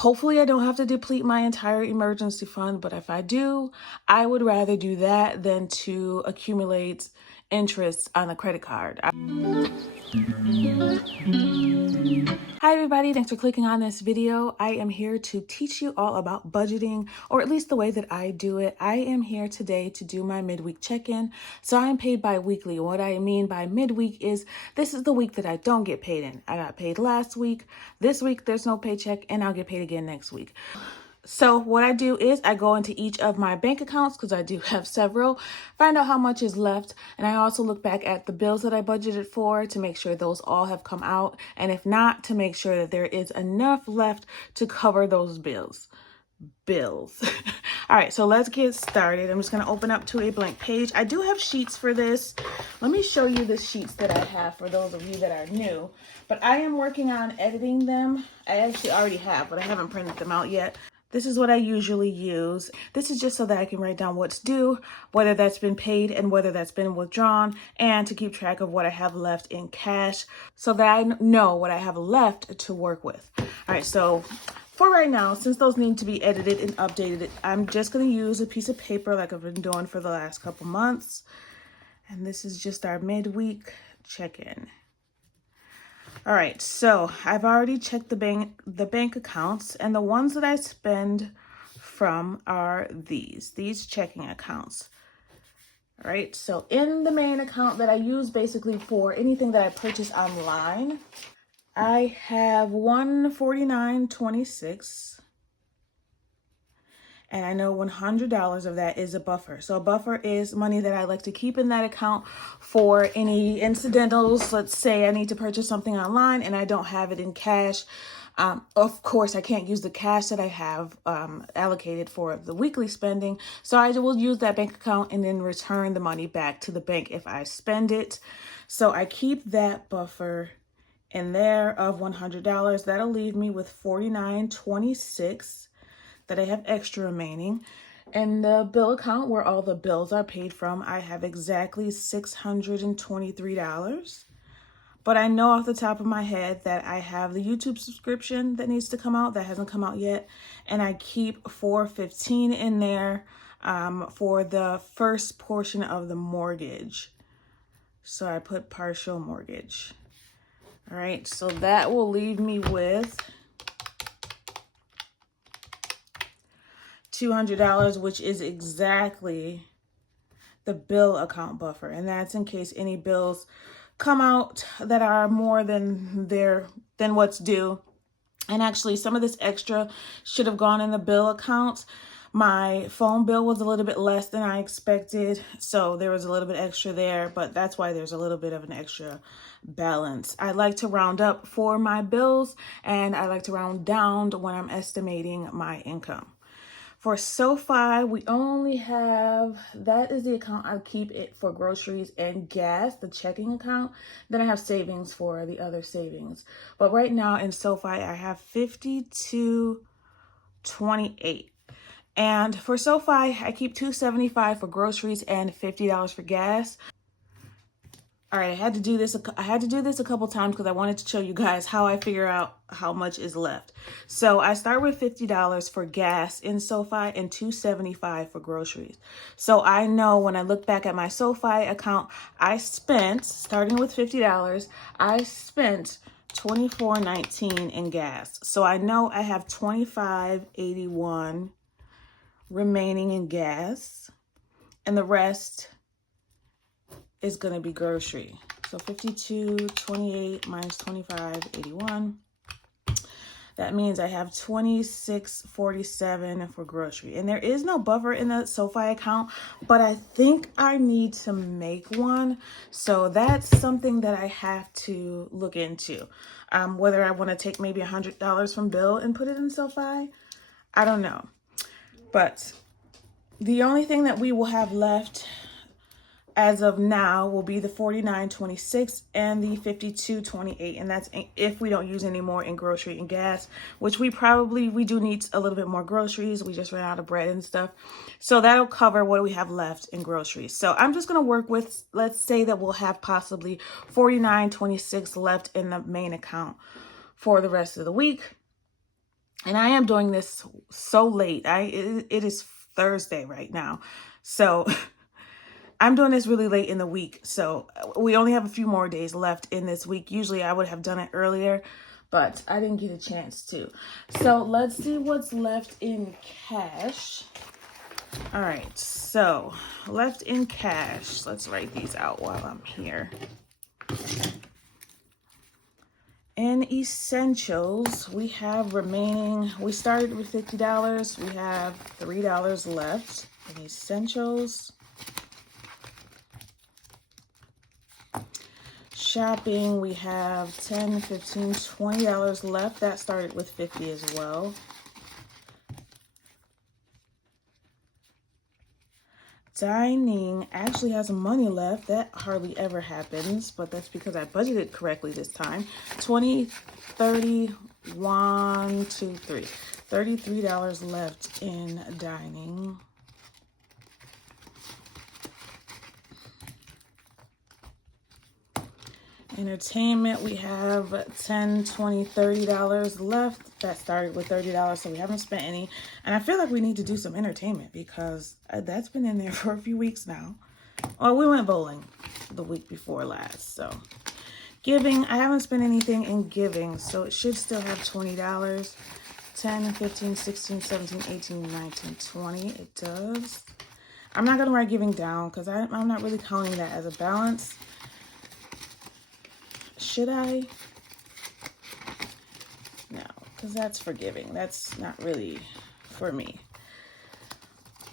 Hopefully I don't have to deplete my entire emergency fund, but if I do, I would rather do that than to accumulate interest on a credit card. Hi everybody, thanks for clicking on this video. I am here to teach you all about budgeting, or at least the way that I do it. I am here today to do my midweek check-in. So I am paid bi-weekly. What I mean by midweek is this is the week that I don't get paid in. I got paid last week. This week there's no paycheck, and I'll get paid again next week. So what I do is I go into each of my bank accounts, because I do have several, find out how much is left, and I also look back at the bills that I budgeted for to make sure those all have come out, and if not, to make sure that there is enough left to cover those bills. All right, so let's get started. I'm just going to open up to a blank page. I do have sheets for this. Let me show you the sheets that I have for those of you that are new, but I am working on editing them. I actually already have, but I haven't printed them out yet. This is what I usually use. This is just so that I can write down what's due, whether that's been paid and whether that's been withdrawn, and to keep track of what I have left in cash so that I know what I have left to work with. All right, so for right now, since those need to be edited and updated, I'm just going to use a piece of paper like I've been doing for the last couple months. And this is just our midweek check-in. All right, so I've already checked the bank accounts, and the ones that I spend from are these checking accounts. All right, so in the main account that I use basically for anything that I purchase online, I have $149.26. And I know $100 of that is a buffer. So a buffer is money that I like to keep in that account for any incidentals. Let's say I need to purchase something online and I don't have it in cash. Of course, I can't use the cash that I have allocated for the weekly spending. So I will use that bank account and then return the money back to the bank if I spend it. So I keep that buffer in there of $100. That'll leave me with $49.26. that I have extra remaining. In the bill account where all the bills are paid from, I have exactly $623. But I know off the top of my head that I have the YouTube subscription that needs to come out, that hasn't come out yet. And I keep $415 in there for the first portion of the mortgage. So I put partial mortgage. All right, so that will leave me with $200, which is exactly the bill account buffer. And that's in case any bills come out that are more than what's due. And actually some of this extra should have gone in the bill account. My phone bill was a little bit less than I expected, so there was a little bit extra there, but that's why there's a little bit of an extra balance. I like to round up for my bills, and I like to round down when I'm estimating my income. For Sofi, we only have, that is the account I keep it for groceries and gas, the checking account. Then I have savings for the other savings. But right now in Sofi, I have $52.28. And for Sofi, I keep $2.75 for groceries and $50 for gas. All right, I had to do this a couple times because I wanted to show you guys how I figure out how much is left. So I start with $50 for gas in Sofi and $2.75 for groceries. So I know when I look back at my Sofi account, I spent, starting with $50, I spent $24.19 in gas. So I know I have $25.81 remaining in gas, and the rest is going to be grocery. So $52.28 minus $25.81. That means I have $26.47 for grocery. And there is no buffer in the Sofi account, but I think I need to make one. So that's something that I have to look into. Whether I want to take maybe $100 from Bill and put it in Sofi, I don't know. But the only thing that we will have left as of now will be the $49.26 and the $52.28, and that's if we don't use any more in grocery and gas, which we do need a little bit more groceries. We just ran out of bread and stuff, so that'll cover what we have left in groceries. So I'm just going to work with, let's say that we'll have possibly $49.26 left in the main account for the rest of the week. And I am doing this so late. It is Thursday right now. So I'm doing this really late in the week. So we only have a few more days left in this week. Usually I would have done it earlier, but I didn't get a chance to. So let's see what's left in cash. All right, so left in cash. Let's write these out while I'm here. In essentials, we have remaining, we started with $50. We have $3 left in essentials. Shopping, we have $10, $15, $20 left. That started with $50 as well. Dining actually has money left. That hardly ever happens, but that's because I budgeted correctly this time. 20, 30, 1, 2, 3. $33 left in dining. Entertainment, we have $10, $20, $30 left. That started with $30, so we haven't spent any. And I feel like we need to do some entertainment because that's been in there for a few weeks now. Well, we went bowling the week before last, so. Giving, I haven't spent anything in giving, so it should still have $20. 10, 15, 16, 17, 18, 19, 20. It does. I'm not going to write giving down because I'm not really counting that as a balance. Should I? No, because that's for giving. That's not really for me.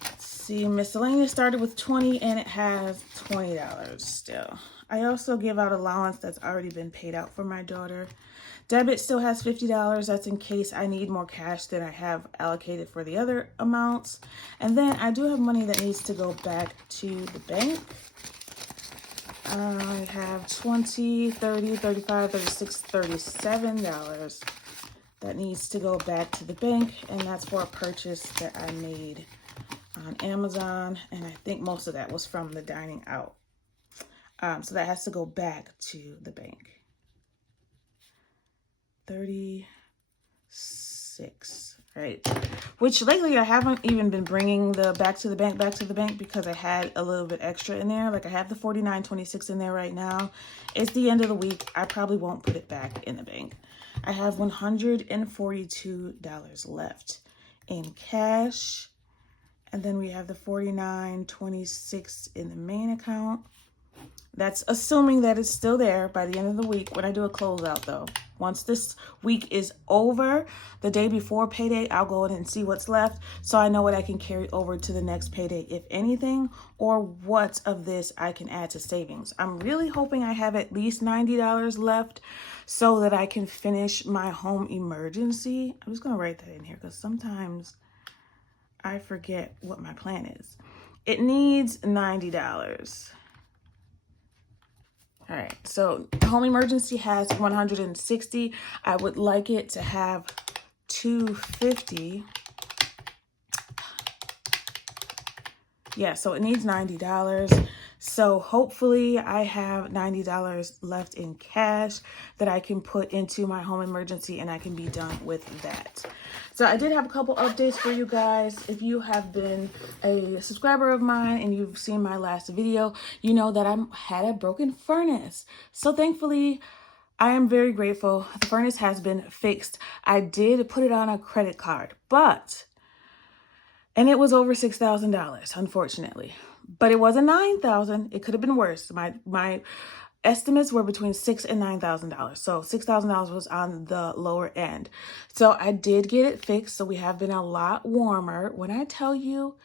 Let's see, miscellaneous started with 20 and it has $20 still. I also give out allowance that's already been paid out for my daughter. Debit still has $50. That's in case I need more cash than I have allocated for the other amounts. And then I do have money that needs to go back to the bank. I have $20, $30, $35, $36, $37 that needs to go back to the bank, and that's for a purchase that I made on Amazon, and I think most of that was from the dining out. So that has to go back to the bank. 36, right? Which lately I haven't even been bringing the back to the bank because I had a little bit extra in there. Like I have the $49.26 in there right now. It's the end of the week. I probably won't put it back in the bank. I have $142 left in cash. And then we have the $49.26 in the main account. That's assuming that it's still there by the end of the week when I do a closeout though. Once this week is over, the day before payday, I'll go in and see what's left so I know what I can carry over to the next payday, if anything, or what of this I can add to savings. I'm really hoping I have at least $90 left so that I can finish my home emergency. I'm just going to write that in here because sometimes I forget what my plan is. It needs $90. All right, so home emergency has 160. I would like it to have 250. Yeah, so it needs $90. So hopefully I have $90 left in cash that I can put into my home emergency and I can be done with that. So I did have a couple updates for you guys. If you have been a subscriber of mine and you've seen my last video, you know that I had a broken furnace. So thankfully, I am very grateful. The furnace has been fixed. I did put it on a credit card, and it was over $6,000, unfortunately. But it wasn't $9,000. It could have been worse. My estimates were between $6,000 and $9,000. So $6,000 was on the lower end. So I did get it fixed. So we have been a lot warmer. When I tell you,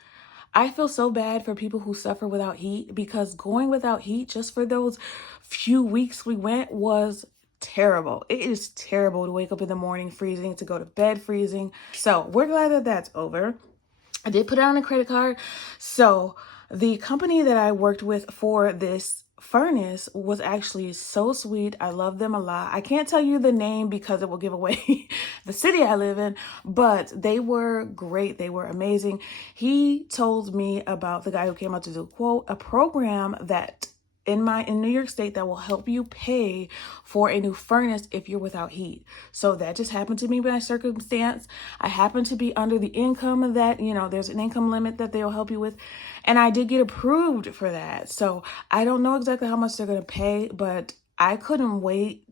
I feel so bad for people who suffer without heat, because going without heat just for those few weeks we went was terrible. It is terrible to wake up in the morning freezing, to go to bed freezing. So we're glad that that's over. I did put it on a credit card. So the company that I worked with for this furnace was actually so sweet. I love them a lot. I can't tell you the name because it will give away the city I live in, but they were great. They were amazing. He told me about the guy who came out to do a program that in New York State that will help you pay for a new furnace if you're without heat. So that just happened to me by circumstance. I happen to be under the income that, there's an income limit that they'll help you with. And I did get approved for that. So I don't know exactly how much they're going to pay, but I couldn't wait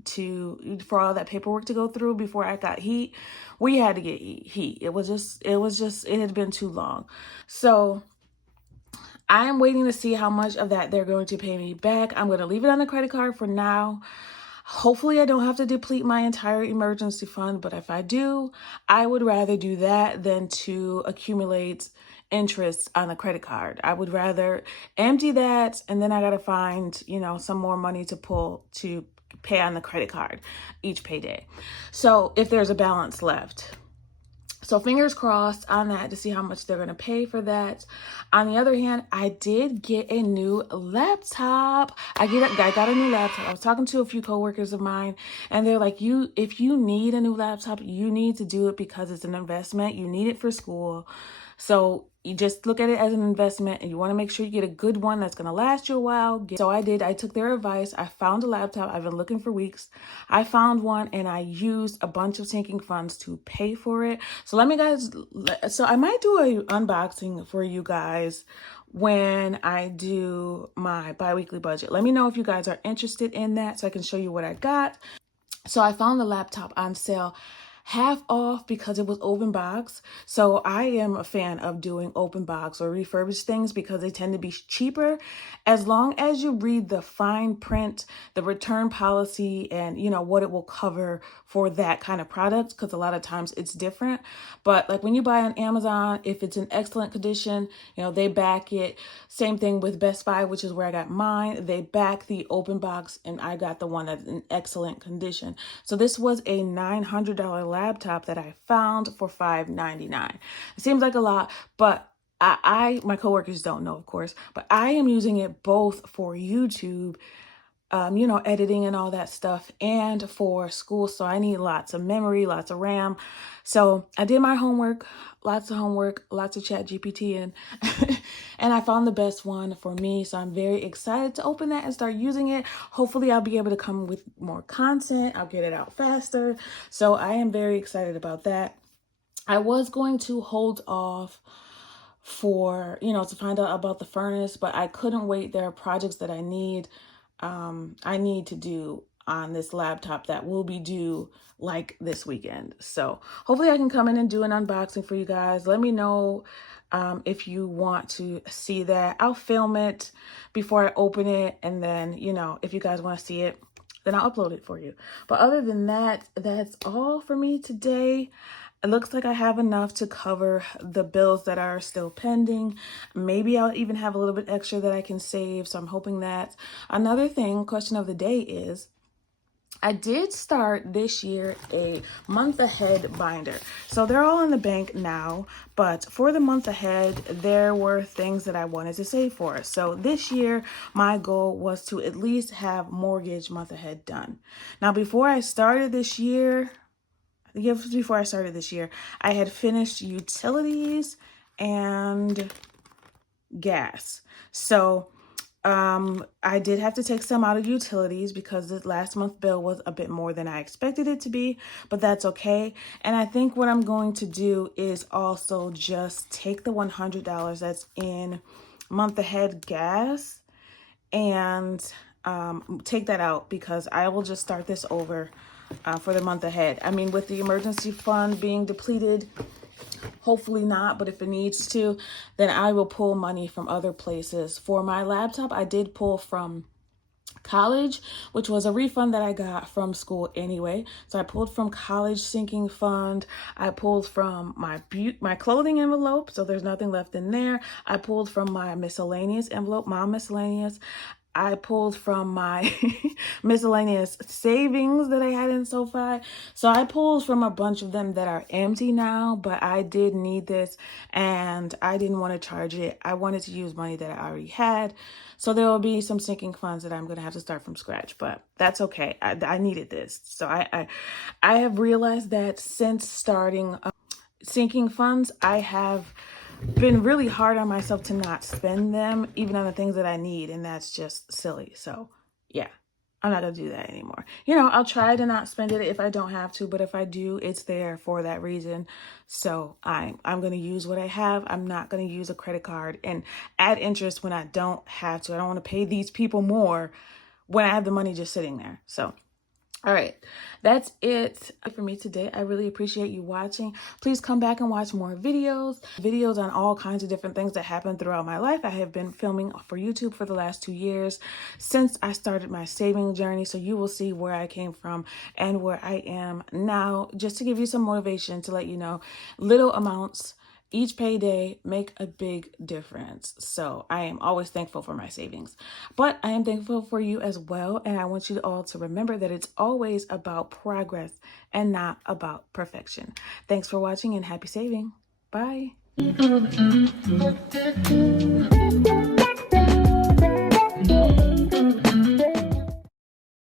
for all that paperwork to go through before I got heat. We had to get heat. It had been too long. So I'm waiting to see how much of that they're going to pay me back. I'm going to leave it on the credit card for now. Hopefully I don't have to deplete my entire emergency fund, but if I do, I would rather do that than to accumulate interest on the credit card. I would rather empty that, and then I got to find, some more money to pull to pay on the credit card each payday. So if there's a balance left. So fingers crossed on that to see how much they're going to pay for that. On the other hand, I did get a new laptop. I got a new laptop. I was talking to a few coworkers of mine, and they're like, if you need a new laptop, you need to do it because it's an investment. You need it for school. So you just look at it as an investment, and you want to make sure you get a good one that's going to last you a while. So I did. I took their advice. I found a laptop. I've been looking for weeks. I found one, and I used a bunch of sinking funds to pay for it. So I might do an unboxing for you guys when I do my bi-weekly budget. Let me know if you guys are interested in that so I can show you what I got. So I found the laptop on sale half off because it was open box. So I am a fan of doing open box or refurbished things because they tend to be cheaper as long as you read the fine print, the return policy, and what it will cover for that kind of product, because a lot of times it's different. But like when you buy on Amazon, if it's in excellent condition, they back it. Same thing with Best Buy, which is where I got mine. They back the open box, and I got the one that's in excellent condition. So this was a $900 laptop that I found for $599. It seems like a lot, but my coworkers don't know, of course, but I am using it both for YouTube, editing and all that stuff, and for school. So I need lots of memory, lots of RAM. So I did my homework, lots of chat GPT, and I found the best one for me. So I'm very excited to open that and start using it. Hopefully I'll be able to come with more content. I'll get it out faster. So I am very excited about that. I was going to hold off for, to find out about the furnace, but I couldn't wait. There are projects that I need to do on this laptop that will be due like this weekend. So hopefully I can come in and do an unboxing for you guys. Let me know if you want to see that. I'll film it before I open it, and then if you guys want to see it, then I'll upload it for you. But other than that, that's all for me today. It looks like I have enough to cover the bills that are still pending. Maybe I'll even have a little bit extra that I can save. So I'm hoping that. Another thing, question of the day is, I did start this year a month ahead binder. So they're all in the bank now, but for the month ahead, there were things that I wanted to save for. So this year, my goal was to at least have mortgage month ahead done. Now, before I started this year, I had finished utilities and gas. So I did have to take some out of utilities because the last month bill was a bit more than I expected it to be, but that's okay. And I think what I'm going to do is also just take the $100 that's in month ahead gas and take that out, because I will just start this over for the month ahead. I mean, with the emergency fund being depleted, hopefully not, but if it needs to, then I will pull money from other places. For my laptop, I did pull from college, which was a refund that I got from school anyway. So I pulled from college sinking fund. I pulled from my clothing envelope, so there's nothing left in there. I pulled from my miscellaneous envelope, mom miscellaneous. I pulled from my miscellaneous savings that I had in Sofi. So I pulled from a bunch of them that are empty now, but I did need this and I didn't want to charge it. I wanted to use money that I already had. So there will be some sinking funds that I'm going to have to start from scratch, but that's okay. I needed this. So I have realized that since starting sinking funds, I have been really hard on myself to not spend them, even on the things that I need, and that's just silly. So yeah, I'm not gonna do that anymore. You know, I'll try to not spend it if I don't have to, but if I do, it's there for that reason. So I'm gonna use what I have. I'm not gonna use a credit card and add interest when I don't have to. I don't want to pay these people more when I have the money just sitting there. So all right, that's it for me today. I really appreciate you watching. Please come back and watch more videos on all kinds of different things that happen throughout my life. I have been filming for YouTube for the last 2 years since I started my saving journey. So you will see where I came from and where I am now, just to give you some motivation, to let you know little amounts each payday make a big difference. So I am always thankful for my savings, but I am thankful for you as well. And I want you all to remember that it's always about progress and not about perfection. Thanks for watching and happy saving. Bye.